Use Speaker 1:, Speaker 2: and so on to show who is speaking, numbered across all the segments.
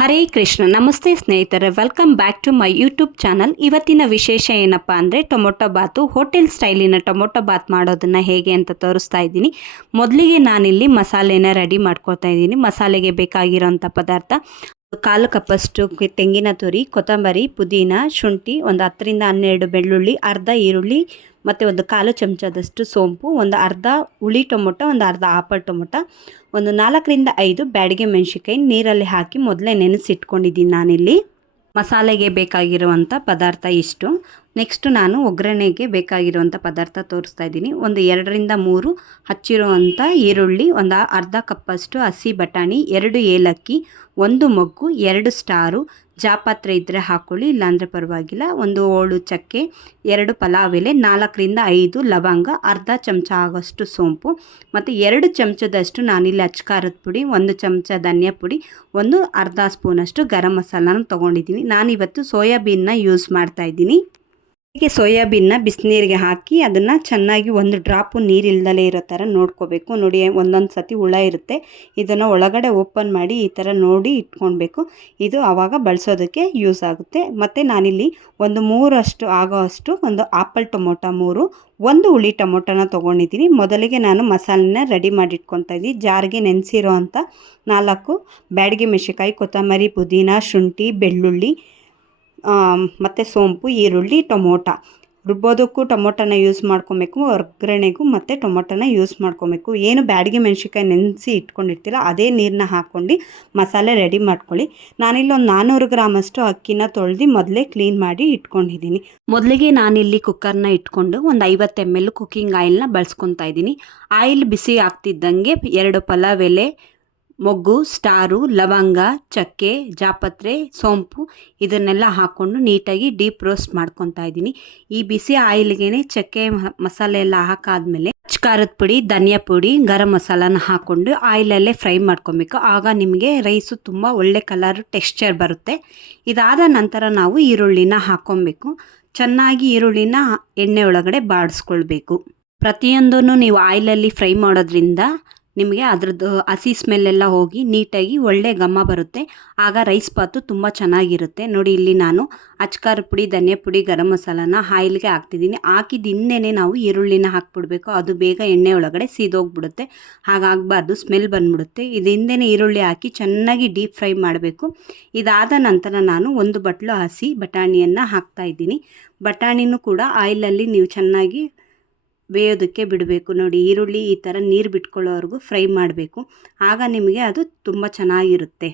Speaker 1: ಹರೇ ಕೃಷ್ಣ, ನಮಸ್ತೆ ಸ್ನೇಹಿತರೆ. Welcome back to my YouTube channel ಇವತ್ತಿನ ವಿಶೇಷ ಏನಪ್ಪ ಅಂದರೆ ಟೊಮೊಟೊ ಬಾತು. ಹೋಟೆಲ್ ಸ್ಟೈಲಿನ ಟೊಮೊಟೊ ಬಾತ್ ಮಾಡೋದನ್ನು ಹೇಗೆ ಅಂತ ತೋರಿಸ್ತಾ ಇದ್ದೀನಿ. ಮೊದಲಿಗೆ ನಾನಿಲ್ಲಿ ಮಸಾಲೆನ ರೆಡಿ ಮಾಡ್ಕೊಳ್ತಾ ಇದ್ದೀನಿ. ಮಸಾಲೆಗೆ ಬೇಕಾಗಿರೋಂಥ ಪದಾರ್ಥ ಕಾಲು ಕಪ್ಪಷ್ಟು ತೆಂಗಿನ ತುರಿ, ಕೊತ್ತಂಬರಿ, ಪುದೀನ, ಶುಂಠಿ, ಒಂದು ಹತ್ತರಿಂದ ಹನ್ನೆರಡು ಬೆಳ್ಳುಳ್ಳಿ, ಅರ್ಧ ಈರುಳ್ಳಿ ಮತ್ತು ಒಂದು ಕಾಲು ಚಮಚದಷ್ಟು ಸೋಂಪು, ಒಂದು ಅರ್ಧ ಹುಳಿ ಟೊಮೊಟೊ, ಒಂದು ಅರ್ಧ ಆಪಲ್ ಟೊಮೊಟೊ, ಒಂದು ನಾಲ್ಕರಿಂದ ಐದು ಬ್ಯಾಡಿಗೆ ಮೆಣಸಿನ್ಕಾಯಿ ನೀರಲ್ಲಿ ಹಾಕಿ ಮೊದಲೇ ನೆನೆಸಿಟ್ಕೊಂಡಿದ್ದೀನಿ ನಾನಿಲ್ಲಿ. ಮಸಾಲೆಗೆ ಬೇಕಾಗಿರುವಂಥ ಪದಾರ್ಥ ಇಷ್ಟು. ನೆಕ್ಸ್ಟು ನಾನು ಒಗ್ಗರಣೆಗೆ ಬೇಕಾಗಿರುವಂಥ ಪದಾರ್ಥ ತೋರಿಸ್ತಾ ಇದ್ದೀನಿ. ಒಂದು ಎರಡರಿಂದ ಮೂರು ಹಚ್ಚಿರುವಂಥ ಈರುಳ್ಳಿ, ಒಂದು ಅರ್ಧ ಕಪ್ಪಷ್ಟು ಹಸಿ ಬಟಾಣಿ, ಎರಡು ಏಲಕ್ಕಿ, ಒಂದು ಮೊಗ್ಗು, ಎರಡು ಸ್ಟಾರು ಜಾಪತ್ರೆ ಇದ್ದರೆ ಹಾಕ್ಕೊಳ್ಳಿ ಇಲ್ಲಾಂದರೆ ಪರವಾಗಿಲ್ಲ. ಒಂದು ಓಳು ಚಕ್ಕೆ, ಎರಡು ಪಲಾವ್ ಎಲೆ ನಾಲ್ಕರಿಂದ ಐದು ಲವಂಗ, ಅರ್ಧ ಚಮಚ ಆಗೋಷ್ಟು ಸೋಂಪು. ಮತ್ತು ಎರಡು ಚಮಚದಷ್ಟು ನಾನಿಲ್ಲಿ ಅಚ್ಕಾರದ ಪುಡಿ, ಒಂದು ಚಮಚ ಧನಿಯಾ ಪುಡಿ, ಒಂದು ಅರ್ಧ ಸ್ಪೂನಷ್ಟು ಗರಂ ಮಸಾಲಾನ ತೊಗೊಂಡಿದ್ದೀನಿ. ನಾನಿವತ್ತು ಸೋಯಾಬೀನ್ನ ಯೂಸ್ ಮಾಡ್ತಾ ಇದ್ದೀನಿ. ಹೀಗೆ ಸೋಯಾಬೀನ್ನ ಬಿಸಿನೀರಿಗೆ ಹಾಕಿ ಅದನ್ನು ಚೆನ್ನಾಗಿ ಒಂದು ಡ್ರಾಪು ನೀರಿಲ್ದಲೇ ಇರೋ ಥರ ನೋಡ್ಕೋಬೇಕು. ನೋಡಿ, ಒಂದೊಂದು ಸತಿ ಹುಳ ಇರುತ್ತೆ. ಇದನ್ನು ಒಳಗಡೆ ಓಪನ್ ಮಾಡಿ ಈ ಥರ ನೋಡಿ ಇಟ್ಕೊಳ್ಬೇಕು. ಇದು ಆವಾಗ ಬಳಸೋದಕ್ಕೆ ಯೂಸ್ ಆಗುತ್ತೆ. ಮತ್ತು ನಾನಿಲ್ಲಿ ಒಂದು ಮೂರಷ್ಟು ಆಗೋ ಅಷ್ಟು ಒಂದು ಆಪಲ್ ಟೊಮೊಟೊ ಮೂರು, ಒಂದು ಹುಳಿ ಟೊಮೊಟೊನ ತೊಗೊಂಡಿದ್ದೀನಿ. ಮೊದಲಿಗೆ ನಾನು ಮಸಾಲೆನ ರೆಡಿ ಮಾಡಿ ಇಟ್ಕೊತಾ ಇದ್ದೀನಿ ಜಾರಿಗೆ ನೆನೆಸಿರೋ ಅಂಥ ನಾಲ್ಕು ಬ್ಯಾಡಿಗೆ ಮೆಣಸಿಕಾಯಿ ಕೊತ್ತಂಬರಿ, ಪುದೀನ, ಶುಂಠಿ, ಬೆಳ್ಳುಳ್ಳಿ ಮತ್ತು ಸೋಂಪು, ಈರುಳ್ಳಿ, ಟೊಮೊಟ. ರುಬ್ಬೋದಕ್ಕೂ ಟೊಮೊಟೊನ ಯೂಸ್ ಮಾಡ್ಕೊಬೇಕು, ಒಗ್ಗರಣೆಗೂ ಮತ್ತು ಟೊಮೊಟೊನ ಯೂಸ್ ಮಾಡ್ಕೊಬೇಕು. ಏನು ಬ್ಯಾಡಿಗೆ ಮೆಣಸಿನ್ಕಾಯಿ ನೆನೆಸಿ ಇಟ್ಕೊಂಡಿರ್ತೀರ, ಅದೇ ನೀರನ್ನ ಹಾಕ್ಕೊಂಡು ಮಸಾಲೆ ರೆಡಿ ಮಾಡ್ಕೊಳ್ಳಿ. ನಾನಿಲ್ಲಿ ಒಂದು ನಾನ್ನೂರು ಗ್ರಾಮಷ್ಟು ಅಕ್ಕಿನ ತೊಳೆದು ಮೊದಲೇ ಕ್ಲೀನ್ ಮಾಡಿ ಇಟ್ಕೊಂಡಿದ್ದೀನಿ. ಮೊದಲಿಗೆ ನಾನಿಲ್ಲಿ ಕುಕ್ಕರ್ನ ಇಟ್ಕೊಂಡು ಒಂದು ಐವತ್ತು ಎಂ ಎಲ್ ಕುಕ್ಕಿಂಗ್ ಆಯಿಲ್ನ ಬಳಸ್ಕೊತಾ ಇದ್ದೀನಿ. ಆಯಿಲ್ ಬಿಸಿ ಆಗ್ತಿದ್ದಂಗೆ ಎರಡು ಪಲಾವ್ ಎಲೆ ಮೊಗ್ಗು, ಸ್ಟಾರು, ಲವಂಗ, ಚಕ್ಕೆ, ಜಾಪತ್ರೆ, ಸೋಂಪು ಇದನ್ನೆಲ್ಲ ಹಾಕ್ಕೊಂಡು ನೀಟಾಗಿ ಡೀಪ್ ರೋಸ್ಟ್ ಮಾಡ್ಕೊತಾ ಇದ್ದೀನಿ. ಈ ಬಿಸಿ ಆಯಿಲ್ಗೆ ಚಕ್ಕೆ ಮಸಾಲೆ ಎಲ್ಲ ಹಾಕಾದ್ಮೇಲೆ ಖಾರದ ಪುಡಿ, ಧನಿಯಾ ಪುಡಿ, ಗರಂ ಮಸಾಲಾನ ಹಾಕ್ಕೊಂಡು ಆಯಿಲಲ್ಲೇ ಫ್ರೈ ಮಾಡ್ಕೊಬೇಕು. ಆಗ ನಿಮಗೆ ರೈಸು ತುಂಬ ಒಳ್ಳೆ ಕಲರ್, ಟೆಕ್ಸ್ಚರ್ ಬರುತ್ತೆ. ಇದಾದ ನಂತರ ನಾವು ಈರುಳ್ಳಿನ ಹಾಕ್ಕೊಬೇಕು ಚೆನ್ನಾಗಿ ಈರುಳ್ಳಿನ ಎಣ್ಣೆ ಒಳಗಡೆ ಬಾಡಿಸ್ಕೊಳ್ಬೇಕು. ಪ್ರತಿಯೊಂದನ್ನು ನೀವು ಆಯಿಲಲ್ಲಿ ಫ್ರೈ ಮಾಡೋದ್ರಿಂದ ನಿಮಗೆ ಅದರದ್ದು ಹಸಿ ಸ್ಮೆಲ್ಲೆಲ್ಲ ಹೋಗಿ ನೀಟಾಗಿ ಒಳ್ಳೆ ಘಮ ಬರುತ್ತೆ. ಆಗ ರೈಸ್ ಬಾತು ತುಂಬ ಚೆನ್ನಾಗಿರುತ್ತೆ. ನೋಡಿ ಇಲ್ಲಿ ನಾನು ಅಚ್ಕಾರ ಪುಡಿ, ಧನಿಯಾ ಪುಡಿ, ಗರಂ ಮಸಾಲಾನ ಆಯಿಲ್ಗೆ ಹಾಕ್ತಿದ್ದೀನಿ. ಹಾಕಿದ ಹಿಂದೆನೇ ನಾವು ಈರುಳ್ಳಿನ ಹಾಕ್ಬಿಡ್ಬೇಕು. ಅದು ಬೇಗ ಎಣ್ಣೆ ಒಳಗಡೆ ಸೀದೋಗ್ಬಿಡುತ್ತೆ. ಹಾಗಾಗಬಾರ್ದು. ಸ್ಮೆಲ್ ಬಂದ್ಬಿಡುತ್ತೆ. ಇದು ಈರುಳ್ಳಿ ಹಾಕಿ ಚೆನ್ನಾಗಿ ಡೀಪ್ ಫ್ರೈ ಮಾಡಬೇಕು. ಇದಾದ ನಂತರ ನಾನು ಒಂದು ಬಟ್ಲು ಹಸಿ ಬಟಾಣಿಯನ್ನು ಹಾಕ್ತಾ ಇದ್ದೀನಿ. ಬಟಾಣಿನೂ ಕೂಡ ಆಯಿಲಲ್ಲಿ ನೀವು ಚೆನ್ನಾಗಿ ಬೇಯೋದಕ್ಕೆ ಬಿಡಬೇಕು. ನೋಡಿ, ಈರುಳ್ಳಿ ಈ ಥರ ನೀರು ಬಿಟ್ಕೊಳ್ಳೋವರೆಗೂ ಫ್ರೈ ಮಾಡಬೇಕು. ಆಗ ನಿಮಗೆ ಅದು ತುಂಬ ಚೆನ್ನಾಗಿರುತ್ತೆ.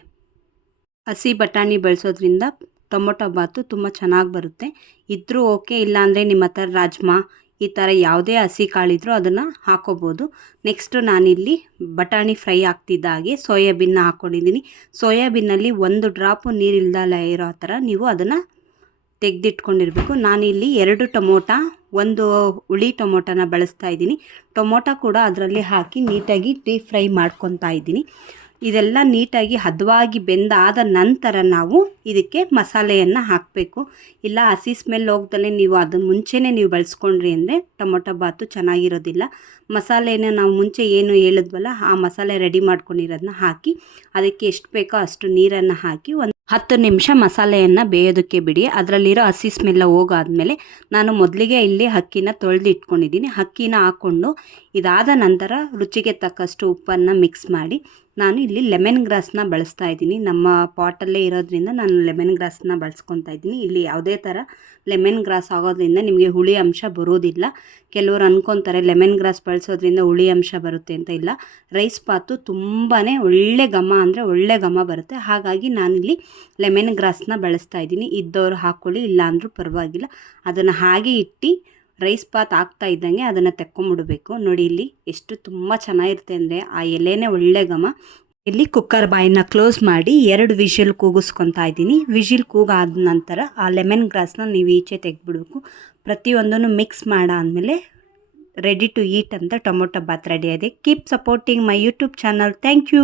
Speaker 1: ಹಸಿ ಬಟಾಣಿ ಬಳಸೋದ್ರಿಂದ ಟೊಮೊಟೊ ಬಾತು ತುಂಬ ಚೆನ್ನಾಗಿ ಬರುತ್ತೆ. ಇದ್ರೂ ಓಕೆ, ಇಲ್ಲಾಂದರೆ ನಿಮ್ಮ ಹತ್ರ ರಾಜ್ಮಾ ಈ ಥರ ಯಾವುದೇ ಹಸಿ ಕಾಳಿದ್ರೂ ಅದನ್ನು ಹಾಕೋಬೋದು. ನೆಕ್ಸ್ಟು ನಾನಿಲ್ಲಿ ಬಟಾಣಿ ಫ್ರೈ ಆಗ್ತಿದ್ದ ಹಾಗೆ ಸೋಯಾಬೀನ್ನ ಹಾಕ್ಕೊಂಡಿದ್ದೀನಿ ಸೋಯಾಬೀನಲ್ಲಿ ಒಂದು ಡ್ರಾಪು ನೀರಿಲ್ದಲ್ಲ ಇರೋ ಥರ ನೀವು ಅದನ್ನು ತೆಗೆದಿಟ್ಕೊಂಡಿರಬೇಕು. ನಾನಿಲ್ಲಿ ಎರಡು ಟೊಮೊಟ ಒಂದು ಹುಳಿ ಟೊಮೊಟೊನ ಬಳಸ್ತಾ ಇದ್ದೀನಿ. ಟೊಮೊಟೊ ಕೂಡ ಅದರಲ್ಲಿ ಹಾಕಿ ನೀಟಾಗಿ ಡೀಪ್ ಫ್ರೈ ಮಾಡ್ಕೊತಾ ಇದ್ದೀನಿ. ಇದೆಲ್ಲ ನೀಟಾಗಿ ಹದವಾಗಿ ಬೆಂದಾದ ನಂತರ ನಾವು ಇದಕ್ಕೆ ಮಸಾಲೆಯನ್ನು ಹಾಕಬೇಕು. ಇಲ್ಲ, ಹಸಿ ಸ್ಮೆಲ್ ಹೋಗ್ದಲೇ ನೀವು ಅದು ಮುಂಚೆನೇ ನೀವು ಬಳಸ್ಕೊಂಡ್ರಿ ಅಂದರೆ ಟೊಮೊಟೊ ಬಾತು ಚೆನ್ನಾಗಿರೋದಿಲ್ಲ. ಮಸಾಲೆನ ನಾವು ಮುಂಚೆ ಏನು ಹೇಳಿದ್ವಲ್ಲ, ಆ ಮಸಾಲೆ ರೆಡಿ ಮಾಡ್ಕೊಂಡಿರೋದನ್ನ ಹಾಕಿ ಅದಕ್ಕೆ ಎಷ್ಟು ಬೇಕೋ ಅಷ್ಟು ನೀರನ್ನು ಹಾಕಿ ಒಂದು ಹತ್ತು ನಿಮಿಷ ಮಸಾಲೆಯನ್ನು ಬೇಯೋದಕ್ಕೆ ಬಿಡಿ. ಅದರಲ್ಲಿರೋ ಹಸಿ ಸ್ಮೆಲ್ಲ ಹೋಗಾದ್ಮೇಲೆ ನಾನು ಮೊದಲಿಗೆ ಇಲ್ಲಿ ಅಕ್ಕಿನ ತೊಳೆದು ಇಟ್ಕೊಂಡಿದ್ದೀನಿ ಅಕ್ಕಿನ ಹಾಕ್ಕೊಂಡು ಇದಾದ ನಂತರ ರುಚಿಗೆ ತಕ್ಕಷ್ಟು ಉಪ್ಪನ್ನು ಮಿಕ್ಸ್ ಮಾಡಿ ನಾನು ಇಲ್ಲಿ ಲೆಮನ್ ಗ್ರಾಸ್ನ ಬಳಸ್ತಾ ಇದ್ದೀನಿ. ನಮ್ಮ ಪಾಟಲ್ಲೇ ಇರೋದ್ರಿಂದ ನಾನು ಲೆಮನ್ ಗ್ರಾಸ್ನ ಬಳಸ್ಕೊತಾ ಇದ್ದೀನಿ. ಇಲ್ಲಿ ಯಾವುದೇ ಥರ ಲೆಮನ್ ಗ್ರಾಸ್ ಆಗೋದ್ರಿಂದ ನಿಮಗೆ ಹುಳಿ ಅಂಶ ಬರೋದಿಲ್ಲ. ಕೆಲವರು ಅಂದ್ಕೊತಾರೆ ಲೆಮನ್ ಗ್ರಾಸ್ ಬಳಸೋದ್ರಿಂದ ಹುಳಿ ಅಂಶ ಬರುತ್ತೆ ಅಂತ ಇಲ್ಲ. ರೈಸ್ ಪಾತು ತುಂಬಾ ಒಳ್ಳೆ ಘಮ ಅಂದರೆ ಒಳ್ಳೆ ಘಮ ಬರುತ್ತೆ. ಹಾಗಾಗಿ ನಾನಿಲ್ಲಿ ಲೆಮನ್ ಗ್ರಾಸ್ನ ಬಳಸ್ತಾ ಇದ್ದೀನಿ. ಇದ್ದವರು ಹಾಕ್ಕೊಳ್ಳಿ ಇಲ್ಲಾಂದರೂ ಪರವಾಗಿಲ್ಲ. ಅದನ್ನು ಹಾಗೆ ಇಟ್ಟು ರೈಸ್ ಪಾತ್ ಆಗ್ತಾ ಇದ್ದಂಗೆ ಅದನ್ನು ತೆಕ್ಕೊಂಬಿಡಬೇಕು. ನೋಡಿ ಇಲ್ಲಿ ಎಷ್ಟು ತುಂಬ ಚೆನ್ನಾಗಿರುತ್ತೆ ಅಂದರೆ ಆ ಎಲೆನೇ ಒಳ್ಳೆ ಘಮ. ಇಲ್ಲಿ ಕುಕ್ಕರ್ ಬಾಯನ್ನ ಕ್ಲೋಸ್ ಮಾಡಿ ಎರಡು ವಿಷಿಲ್ ಕೂಗಿಸ್ಕೊತಾ ಇದ್ದೀನಿ. ವಿಷಿಲ್ ಕೂಗಾದ ನಂತರ ಆ ಲೆಮನ್ ಗ್ರಾಸ್ನ ನೀವು ಈಚೆ ತೆಗೆದ್ಬಿಡ್ಬೇಕು. ಪ್ರತಿಯೊಂದನ್ನು ಮಿಕ್ಸ್ ಮಾಡಾದಮೇಲೆ ರೆಡಿ ಟು ಈಟ್ ಅಂತ ಟೊಮೊಟೊ ಬಾತ್ ರೆಡಿ ಆಗಿದೆ. Keep supporting my YouTube channel thank you